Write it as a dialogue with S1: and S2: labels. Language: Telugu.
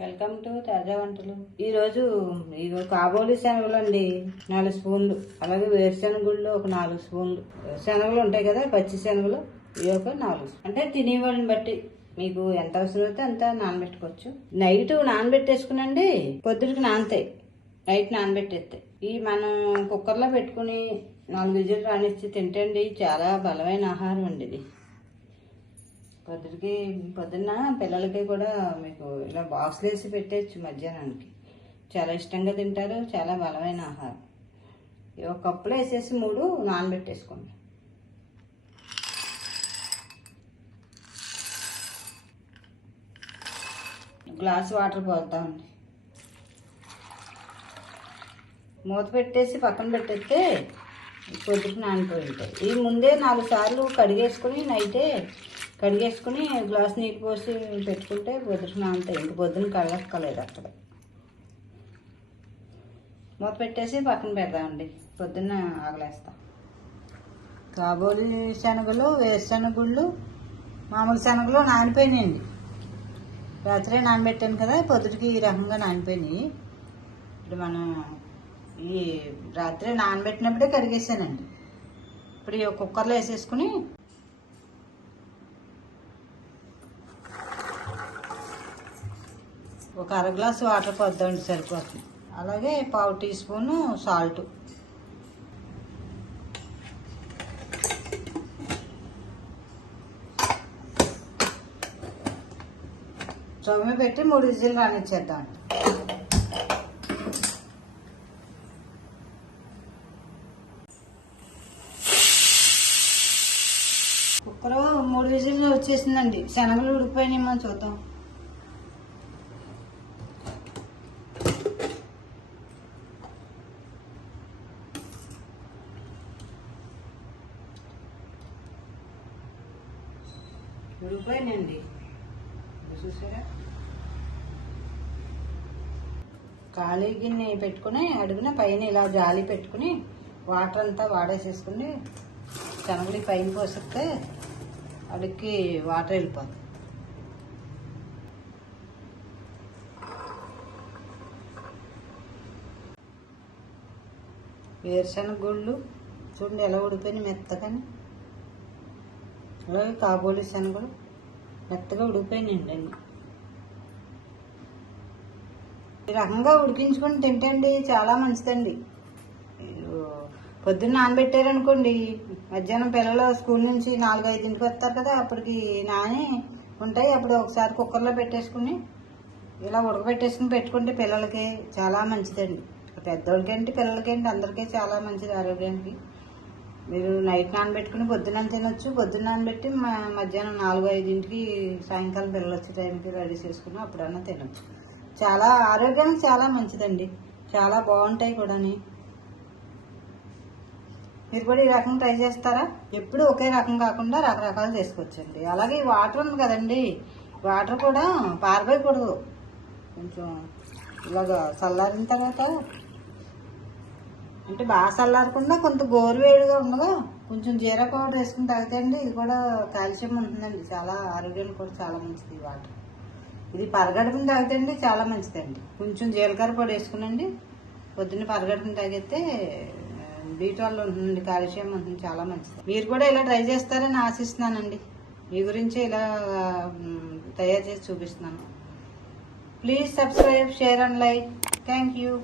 S1: వెల్కమ్ టు తాజా వంటలు. ఈరోజు ఇది కాబోలి శనగలు అండి నాలుగు స్పూన్లు. అలాగే వేరుశనగుళ్ళు ఒక నాలుగు స్పూన్లు. శనగలు ఉంటాయి కదా పచ్చి శనగలు ఇవి ఒక నాలుగు అంటే తినేవాళ్ళని బట్టి మీకు ఎంత అవసరమైతే అంత నానబెట్టుకోవచ్చు. నైట్ నానబెట్టేసుకునండి పొద్దుటికి నానతాయి. నైట్ నానబెట్టేస్తాయి. ఈ మనం కుక్కర్లో పెట్టుకుని నాలుగు విజులు రానిచ్చి తింటండి చాలా బలమైన ఆహారం అండి ఇది. పొద్దుటికి పొద్దున్న పిల్లలకి కూడా మీకు ఇలా బాక్స్లు వేసి పెట్టేయచ్చు మధ్యాహ్నానికి. చాలా ఇష్టంగా తింటారు చాలా బలమైన ఆహారం. ఒక కప్పులో వేసేసి మూడు నానబెట్టేసుకోండి. గ్లాస్ వాటర్ పోతామండి మూత పెట్టేసి పక్కన పెట్టేస్తే పొద్దుకు నానిపోయి ఉంటాయి. ఈ ముందే నాలుగు సార్లు కడిగేసుకుని నైటే కడిగేసుకుని గ్లాస్ నీళ్ళు పోసి పెట్టుకుంటే బొద్దున అంతే ఇంక పొద్దున కడగక్కలేదు అక్కడ. మూత పెట్టేసి పక్కన పెడదామండి పొద్దున్న ఆగలేస్తాం. కాబోలి శనగలు వేరుశనగుళ్ళు మామూలు శనగలు నానిపోయినాయండి. రాత్రే నానబెట్టాను కదా పొద్దుటికి ఈ రకంగా నానిపోయినాయి. ఇప్పుడు మనం ఈ రాత్రి నానబెట్టినప్పుడే కడిగేసానండి. ఇప్పుడు ఈ కుక్కర్లో వేసేసుకుని ఒక అర గ్లాస్ వాటర్ పోద్దామండి సరిపోతుంది. అలాగే పావు టీ స్పూను సాల్ట్. స్టవ్ పెట్టి మూడు విజిల్ రానిచ్చేద్దాం. కుక్కర్ మూడు విజిల్లు వచ్చేసిందండి. శనగలు ఉడికిపోయినాయి మనం చూద్దాం. విడిపోయినండి చూసారా? ఖాళీ గిన్నె పెట్టుకుని అడుగున పైన ఇలా జాలి పెట్టుకుని వాటర్ అంతా వాడేసేసుకుని శనగలి పైన పోసిస్తే అడుక్కి వాటర్ వెళ్ళిపోతుంది వేరుశనగ గుళ్ళు చూడండి ఎలా ఉడిపోయినాయి మెత్తగాని. అలాగే కాబోలి శనగలు మెత్తగా ఉడికిపోయినాయండి అన్ని. ఈ రకంగా ఉడికించుకొని తింటండి చాలా మంచిదండి. పొద్దున్న నానబెట్టారనుకోండి మధ్యాహ్నం పిల్లలు స్కూల్ నుంచి నాలుగు ఐదింటికి వస్తారు కదా అప్పటికి నాని ఉంటాయి అప్పుడు ఒకసారి కుక్కర్లో పెట్టేసుకుని ఇలా ఉడకబెట్టేసుకుని పెట్టుకుంటే పిల్లలకి చాలా మంచిదండి. పెద్దోళ్ళకేంటి పిల్లలకేంటి అందరికీ చాలా మంచిది ఆరోగ్యానికి. మీరు నైట్ నానబెట్టుకుని పొద్దున్న తినొచ్చు. పొద్దున్న నానబెట్టి మధ్యాహ్నం నాలుగు ఐదింటికి సాయంకాలం పిల్లలు వచ్చే టైంకి రెడీ చేసుకుని అప్పుడన్నా తినొచ్చు చాలా ఆరోగ్యానికి చాలా మంచిదండి. చాలా బాగుంటాయి కూడాని. మీరు కూడా ఈ రకం ట్రై చేస్తారా? ఎప్పుడు ఒకే రకం కాకుండా రకరకాలు చేసుకోవచ్చండి. అలాగే ఈ వాటర్ ఉంది కదండి. వాటర్ కూడా పారబోయకూడదు. కొంచెం ఇలాగ చల్లారిన తర్వాత అంటే బాగా చల్లారకుండా కొంత గోరువేడిగా ఉండగా కొంచెం జీరా పౌడర్ వేసుకుని తాగితే ఇది కూడా కాల్షియం ఉంటుందండి. చాలా ఆరోగ్యానికి కూడా చాలా మంచిది ఈ వాటర్. ఇది పరగడుపుని తాగితే చాలా మంచిదండి. కొంచెం జీలకర్ర పొడి వేసుకునండి పొద్దున్న పరగడుపుని తాగితే బీటాల్లో ఉంటుంది కాల్షియం ఉంటుంది చాలా మంచిది. మీరు కూడా ఇలా ట్రై చేస్తారని ఆశిస్తున్నానండి. మీ గురించి ఇలా తయారు చేసి చూపిస్తున్నాను. Please subscribe share and like. Thank you.